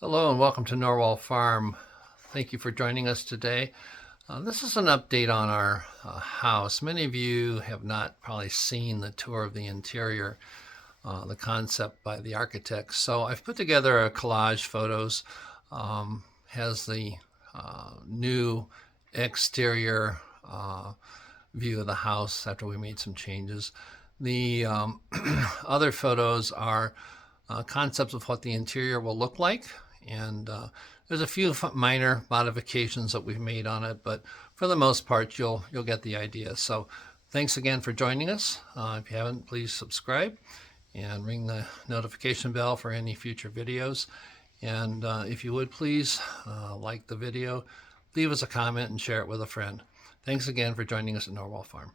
Hello and welcome to Norwell Farm. Thank you for joining us today. This is an update on our house. Many of you have not probably seen the tour of the interior, the concept by the architects. So I've put together a collage photos. Has the new exterior view of the house after we made some changes. The other photos are concepts of what the interior will look like, and there's a few minor modifications that we've made on it, but for the most part you'll get the idea. So thanks again for joining us. If you haven't, please subscribe and ring the notification bell for any future videos. And if you would, please like the video, leave us a comment, and share it with a friend. Thanks again for joining us at Norwell Farm.